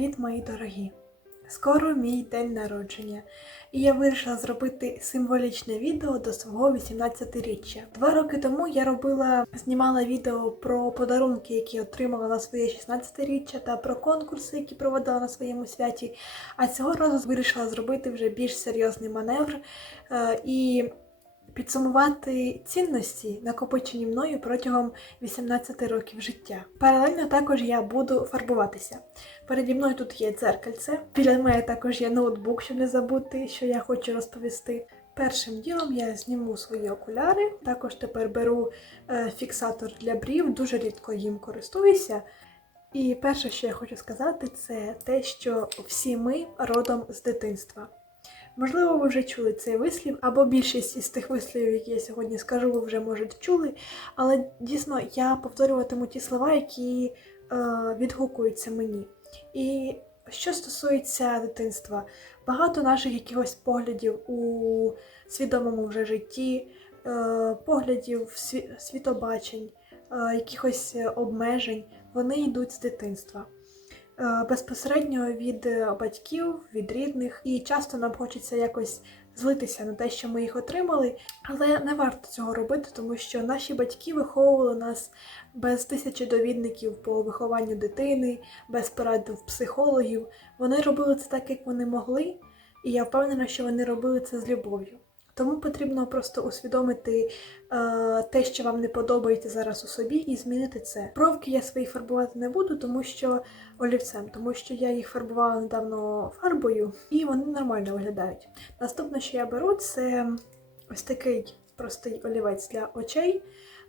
Привіт, мої дорогі! Скоро мій день народження, і я вирішила зробити символічне відео до свого 18-річчя. Два роки тому я робила, знімала відео про подарунки, які отримала на своє 16-річчя, та про конкурси, які проводила на своєму святі. А цього разу вирішила зробити вже більш серйозний маневр е, і підсумувати цінності, накопичені мною протягом 18 років життя. Паралельно також я буду фарбуватися. Переді мною тут є дзеркальце. Біля мене також є ноутбук, щоб не забути, що я хочу розповісти. Першим ділом я зніму свої окуляри. Також тепер беру е, фіксатор для брів, дуже рідко їм користуюся. І перше, що я хочу сказати, це те, що всі ми родом з дитинства. Можливо, ви вже чули цей вислів, або більшість із тих висловів, які я сьогодні скажу, ви вже може чули. Але дійсно я повторюватиму ті слова, які е, відгукуються мені. І що стосується дитинства, багато наших якихось поглядів у свідомому вже житті, е, поглядів, світобачень, е, якихось обмежень, вони йдуть з дитинства. Е, Безпосередньо від е, батьків, від рідних, і часто нам хочеться якось злитися на те, що ми їх отримали, але не варто цього робити, тому що наші батьки виховували нас без тисячі довідників по вихованню дитини, без порад психологів. Вони робили це так, як вони могли, і я впевнена, що вони робили це з любов'ю. Тому потрібно просто усвідомити е, те, що вам не подобається зараз у собі, і змінити це. Бровки я свої фарбувати не буду, тому що олівцем, тому що я їх фарбувала недавно фарбою, і вони нормально виглядають. Наступне, що я беру, це ось такий простий олівець для очей.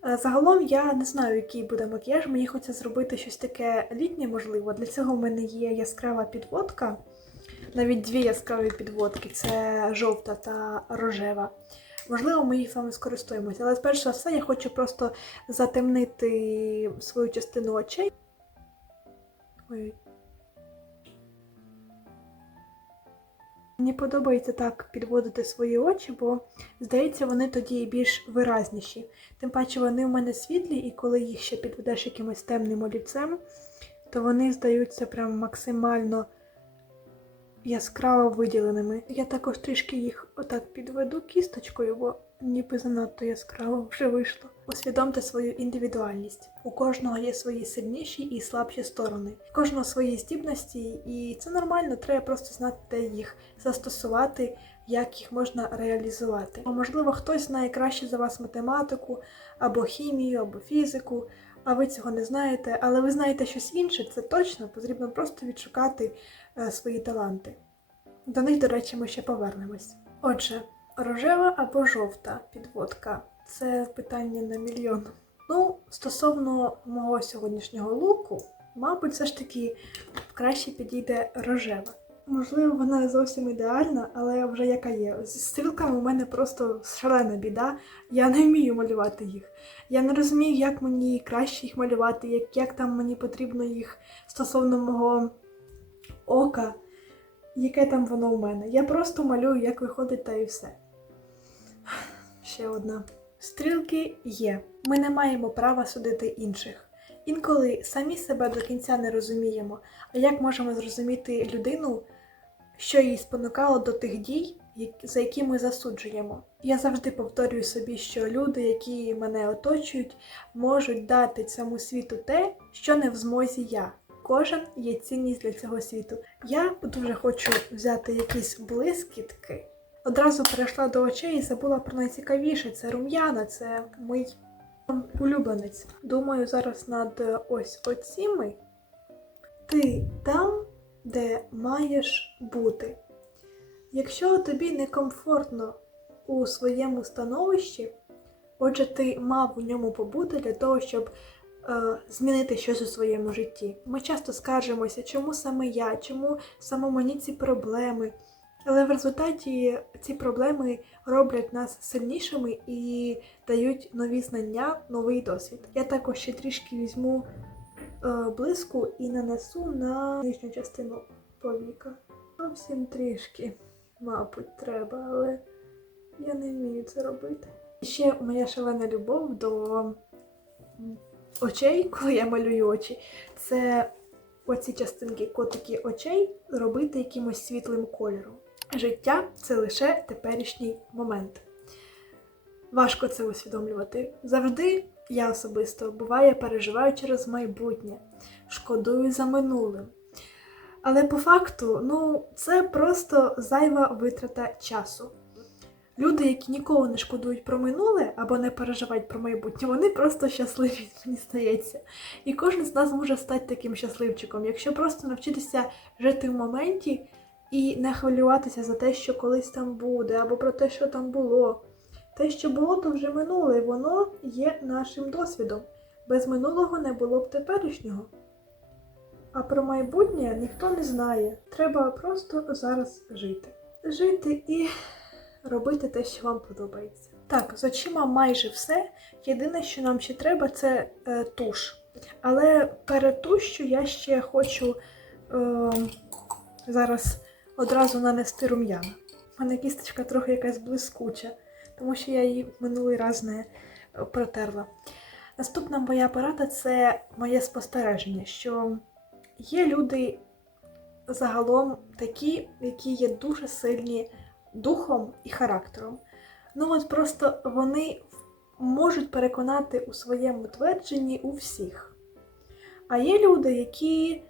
Е, Загалом я не знаю, який буде макіяж. Мені хочеться зробити щось таке літнє, можливо. Для цього в мене є яскрава підводка. Навіть дві яскраві підводки це жовта та рожева. Можливо, ми їх вами скористуємося. Але перш за все я хочу просто затемнити свою частину очей. Ой. Мені подобається так підводити свої очі, бо здається, вони тоді більш виразніші. Тим паче вони в мене світлі, і коли їх ще підведеш якимось темним олівцем, то вони здаються прям максимально яскраво виділеними. Я також трішки їх отак підведу кісточкою, бо ніби занадто яскраво вже вийшло. Усвідомте свою індивідуальність. У кожного є свої сильніші і слабші сторони, у кожного свої здібності, і це нормально, треба просто знати, де їх застосувати, як їх можна реалізувати. А можливо, хтось знає краще за вас математику, або хімію, або фізику, а ви цього не знаєте, але ви знаєте щось інше, це точно, потрібно просто відшукати свої таланти. До них, до речі, ми ще повернемось. Отже, рожева або жовта підводка це питання на мільйон. Ну, стосовно мого сьогоднішнього луку, мабуть, все ж таки краще підійде рожева. Можливо, вона не зовсім ідеальна, але вже яка є. З стрілками у мене просто шалена біда. Я не вмію малювати їх. Я не розумію, як мені краще їх малювати, як, як там мені потрібно їх стосовно мого ока, яке там воно у мене. Я просто малюю, як виходить, та і все. Ще одна. Стрілки є. Ми не маємо права судити інших. Інколи самі себе до кінця не розуміємо, а як можемо зрозуміти людину, що її спонукало до тих дій, за які ми засуджуємо. Я завжди повторюю собі, що люди, які мене оточують, можуть дати цьому світу те, що не в змозі я. Кожен є цінність для цього світу. Я дуже хочу взяти якісь блискітки. Одразу перейшла до очей і забула про найцікавіше. Це рум'яна, це мій улюбленець. Думаю зараз над ось оціми. Ти там, де маєш бути. Якщо тобі некомфортно у своєму становищі, отже, ти мав у ньому побути для того, щоб змінити щось у своєму житті. Ми часто скаржимося, чому саме я, чому саме мені ці проблеми. Але в результаті ці проблеми роблять нас сильнішими і дають нові знання, новий досвід. Я також ще трішки візьму е, блиску і нанесу на нижню частину повіка. Зовсім трішки, мабуть, треба, але я не вмію це робити. Ще моя шалена любов до очей, коли я малюю очі, це оці частинки котики очей робити якимось світлим кольором. Життя це лише теперішній момент. Важко це усвідомлювати. Завжди я особисто буває переживаю через майбутнє, шкодую за минулим. Але по факту, ну, це просто зайва витрата часу. Люди, які ніколи не шкодують про минуле або не переживають про майбутнє, вони просто щасливі, мені здається. І кожен з нас може стати таким щасливчиком, якщо просто навчитися жити в моменті і не хвилюватися за те, що колись там буде, або про те, що там було. Те, що було, то вже минуле, і воно є нашим досвідом. Без минулого не було б теперішнього. А про майбутнє ніхто не знає. Треба просто зараз жити. Жити і робити те, що вам подобається. Так, з очима майже все. Єдине, що нам ще треба, це е, туш. Але перед тушю я ще хочу е, зараз одразу нанести рум'яна. У мене кісточка трохи якась блискуча, тому що я її минулий раз не е, протерла. Наступна моя порада це моє спостереження, що є люди загалом такі, які є дуже сильні духом і характером. Ну от просто вони можуть переконати у своєму твердженні у всіх. А є люди, які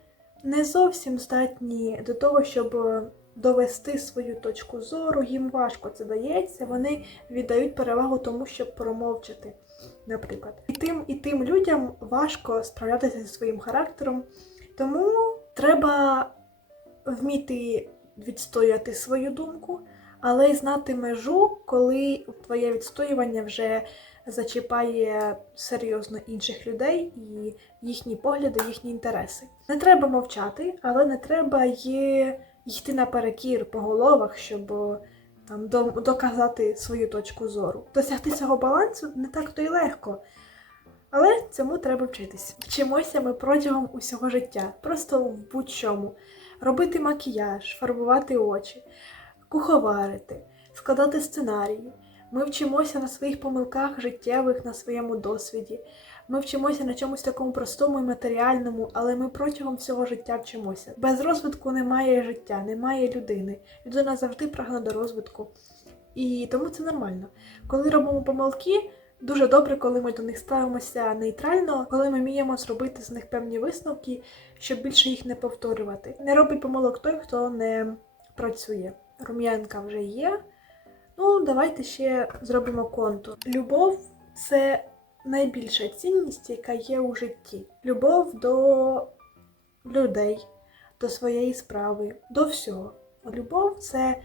не зовсім здатні до того, щоб довести свою точку зору, їм важко це дається, вони віддають перевагу тому, щоб промовчати, наприклад. І тим, і тим людям важко справлятися зі своїм характером, тому треба вміти відстояти свою думку, але й знати межу, коли твоє відстоювання вже зачіпає серйозно інших людей і їхні погляди, їхні інтереси. Не треба мовчати, але не треба й йти наперекір по головах, щоб там доказати свою точку зору. Досягти цього балансу не так то й легко. Але цьому треба вчитись. Вчимося ми протягом усього життя, просто в будь-чому. Робити макіяж, фарбувати очі, куховарити, складати сценарії. Ми вчимося на своїх помилках життєвих, на своєму досвіді. Ми вчимося на чомусь такому простому і матеріальному, але ми протягом всього життя вчимося. Без розвитку немає життя, немає людини. Людина завжди прагне до розвитку. І тому це нормально. Коли робимо помилки, дуже добре, коли ми до них ставимося нейтрально, коли ми вміємо зробити з них певні висновки, щоб більше їх не повторювати. Не робить помилок той, хто не працює. Рум'янка вже є. Ну, давайте ще зробимо контур. Любов це найбільша цінність, яка є у житті. Любов до людей, до своєї справи, до всього. Любов це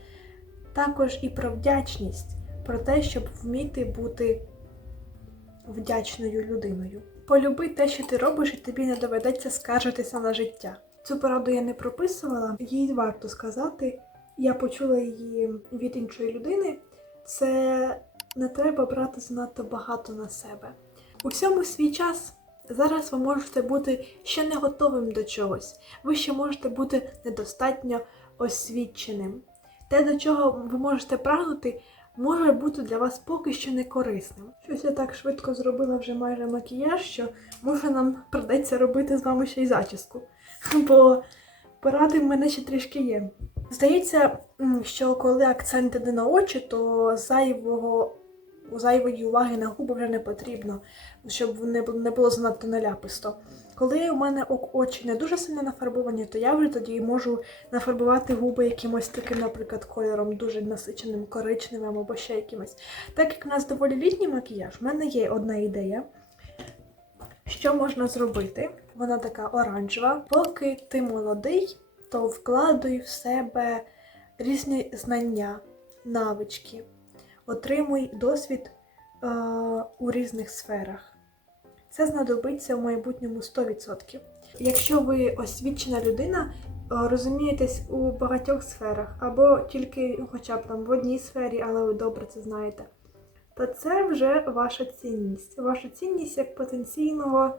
також і про вдячність, про те, щоб вміти бути вдячною людиною. Полюби те, що ти робиш, і тобі не доведеться скаржитися на життя. Цю пораду я не прописувала, їй варто сказати. Я почула її від іншої людини. Це не треба брати занадто багато на себе. У всьому свій час. Зараз ви можете бути ще не готовим до чогось. Ви ще можете бути недостатньо освіченим. Те, до чого ви можете прагнути, може бути для вас поки що не корисним. Щось я так швидко зробила вже майже макіяж, що може нам придеться робити з вами ще й зачіску. Бо поради в мене ще трішки є. Здається, що коли акцент іде на очі, то зайвого зайвої уваги на губи вже не потрібно, щоб не було занадто наляписто. Коли у мене очі не дуже сильно нафарбовані, то я вже тоді можу нафарбувати губи якимось таким, наприклад, кольором дуже насиченим, коричневим або ще якимось. Так як у нас доволі літній макіяж, в мене є одна ідея. Що можна зробити? Вона така оранжева. Поки ти молодий, то вкладуй в себе різні знання, навички, отримуй досвід е, у різних сферах. Це знадобиться в майбутньому 100%. Якщо ви освічена людина, е, розумієтесь у багатьох сферах, або тільки хоча б там в одній сфері, але ви добре це знаєте, то це вже ваша цінність. Ваша цінність як потенційного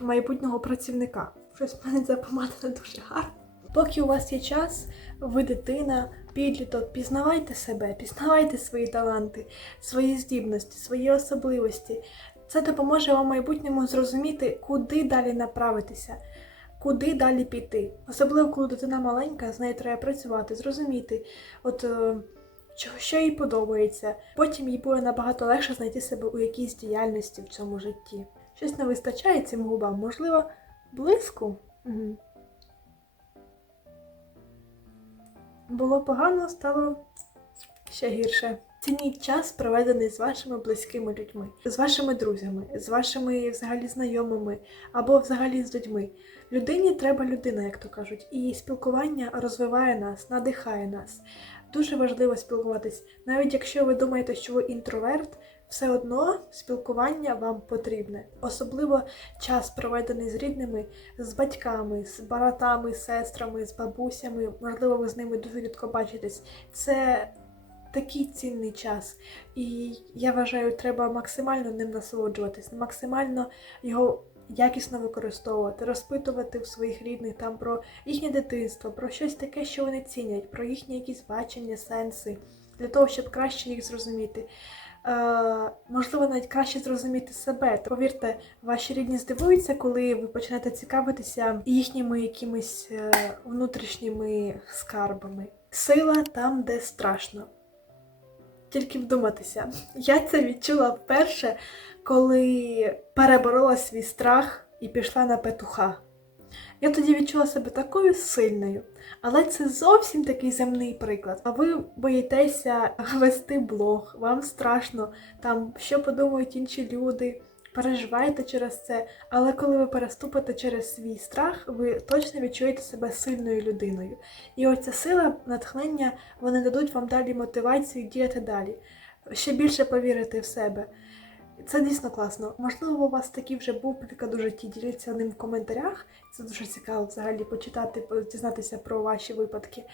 майбутнього працівника. Щось в мене ця помада не дуже гарна. Поки у вас є час, ви дитина, підліток, пізнавайте себе, пізнавайте свої таланти, свої здібності, свої особливості. Це допоможе вам в майбутньому зрозуміти, куди далі направитися, куди далі піти. Особливо, коли дитина маленька, з нею треба працювати, зрозуміти, от е, чого що їй подобається. Потім їй буде набагато легше знайти себе у якійсь діяльності в цьому житті. Щось не вистачає цим губам, можливо, блиску. Угу. Було погано, стало ще гірше. Цініть час, проведений з вашими близькими людьми, з вашими друзями, з вашими взагалі знайомими або взагалі з людьми. Людині треба людина, як то кажуть, і спілкування розвиває нас, надихає нас. Дуже важливо спілкуватись. Навіть якщо ви думаєте, що ви інтроверт, все одно спілкування вам потрібне. Особливо час проведений з рідними, з батьками, з братами, сестрами, з бабусями. Можливо, ви з ними дуже рідко бачитесь. Це такий цінний час. І я вважаю, треба максимально ним насолоджуватись, максимально його якісно використовувати, розпитувати в своїх рідних там про їхнє дитинство, про щось таке, що вони цінять, про їхні якісь бачення, сенси, для того, щоб краще їх зрозуміти. Можливо, навіть краще зрозуміти себе. То Повірте, ваші рідні здивуються, коли ви почнете цікавитися їхніми якимись е, внутрішніми скарбами. Сила там, де страшно. Тільки вдуматися. Я це відчула вперше, коли переборола свій страх і пішла на петуха. Я тоді відчула себе такою сильною, але це зовсім такий земний приклад. А ви боїтеся вести блог, вам страшно, там що подумають інші люди, переживаєте через це. Але коли ви переступите через свій страх, ви точно відчуєте себе сильною людиною. І оця сила, натхнення, вони дадуть вам далі мотивацію діяти далі, ще більше повірити в себе. Це дійсно класно. Можливо, у вас такий вже був приклад у житті. Діліться ним в коментарях. Це дуже цікаво взагалі почитати, дізнатися про ваші випадки.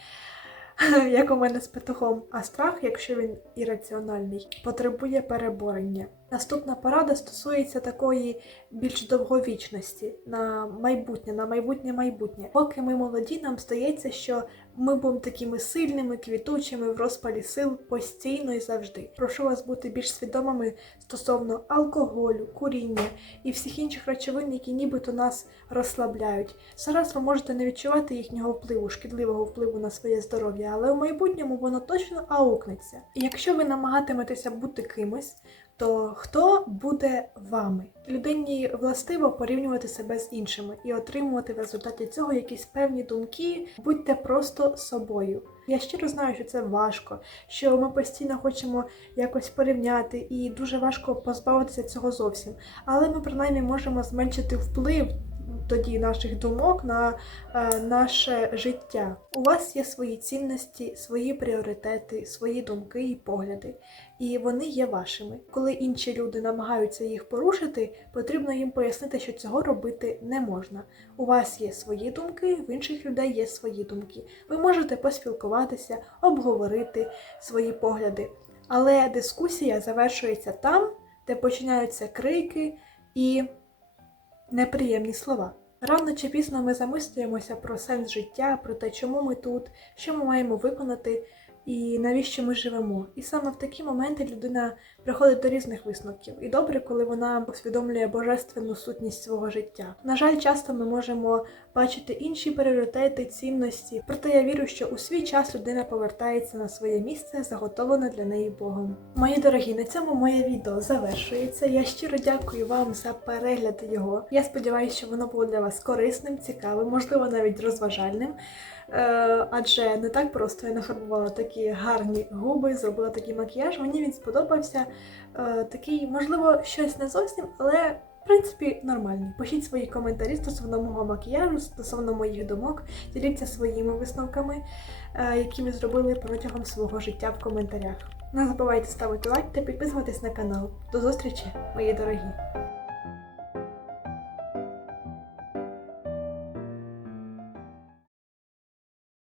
Як у мене з петухом. А страх, якщо він ірраціональний, потребує переборення. Наступна порада стосується такої більш довговічності на майбутнє, на майбутнє майбутнє. Поки ми молоді, нам здається, що ми будемо такими сильними, квітучими в розпалі сил постійно і завжди. Прошу вас бути більш свідомими стосовно алкоголю, куріння і всіх інших речовин, які нібито нас розслабляють. Зараз ви можете не відчувати їхнього впливу, шкідливого впливу на своє здоров'я, але в майбутньому воно точно аукнеться. І якщо ви намагатиметеся бути кимось, то хто буде вами? Людині властиво порівнювати себе з іншими і отримувати в результаті цього якісь певні думки, будьте просто собою. Я щиро знаю, що це важко, що ми постійно хочемо якось порівняти, і дуже важко позбавитися цього зовсім. Але ми принаймні можемо зменшити вплив тоді наших думок на е, наше життя. У вас є свої цінності, свої пріоритети, свої думки і погляди, і вони є вашими. Коли інші люди намагаються їх порушити, потрібно їм пояснити, що цього робити не можна. У вас є свої думки, в інших людей є свої думки. Ви можете поспілкуватися, обговорити свої погляди. Але дискусія завершується там, де починаються крики і неприємні слова. Рано чи пізно ми замислюємося про сенс життя, про те, чому ми тут, що ми маємо виконати і навіщо ми живемо. І саме в такі моменти людина приходить до різних висновків. І добре, коли вона усвідомлює божественну сутність свого життя. На жаль, часто ми можемо бачити інші пріоритети, цінності. Проте я вірю, що у свій час людина повертається на своє місце, заготовлене для неї Богом. Мої дорогі, на цьому моє відео завершується. Я щиро дякую вам за перегляд його. Я сподіваюся, що воно було для вас корисним, цікавим, можливо, навіть розважальним. Е, адже не так просто я нафарбувала такі гарні губи, зробила такий макіяж. Мені він сподобався. Е, такий, можливо, щось не зовсім, але в принципі нормальний. Пишіть свої коментарі стосовно мого макіяжу, стосовно моїх думок, діліться своїми висновками, е, які ви зробили протягом свого життя в коментарях. Не забувайте ставити лайк та підписуватись на канал. До зустрічі, мої дорогі!